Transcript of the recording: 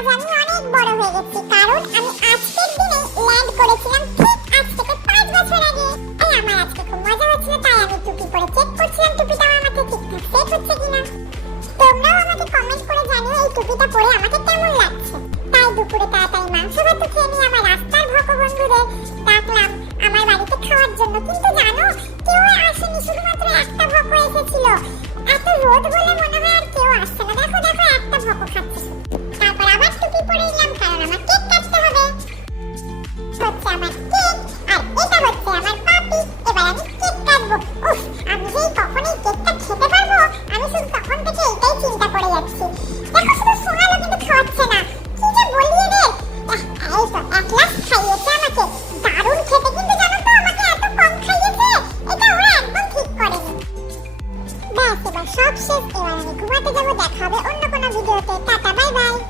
আজ আমি অনেক বড় হয়ে গেছি, কারণ আমি আজকের দিনে ল্যান্ড করেছিলাম ঠিক আজ থেকে 5 বছর আগে। তাই আমার আজকে খুব মজা হচ্ছিল, তাই আমি টুপি পরে চেক করছিলাম টুপিটা আমার মাথায় ঠিকঠাক সেট হচ্ছে কিনা। তোমরাও আমাকে কমেন্ট করে জানিও এই টুপিটা পরে আমাকে কেমন লাগছে। তাই দুপুরে তাড়াতাড়ি মাংস ভাত খেয়ে নিয়ে আমার রাস্তার ভক্তবন্ধুদের ডাকলাম আমার বাড়িতে খাওয়ার জন্য। কিন্তু জানো, কেউ আসেনি, শুধুমাত্র একটা ভক্ত এসেছিল। এত রোদ বলে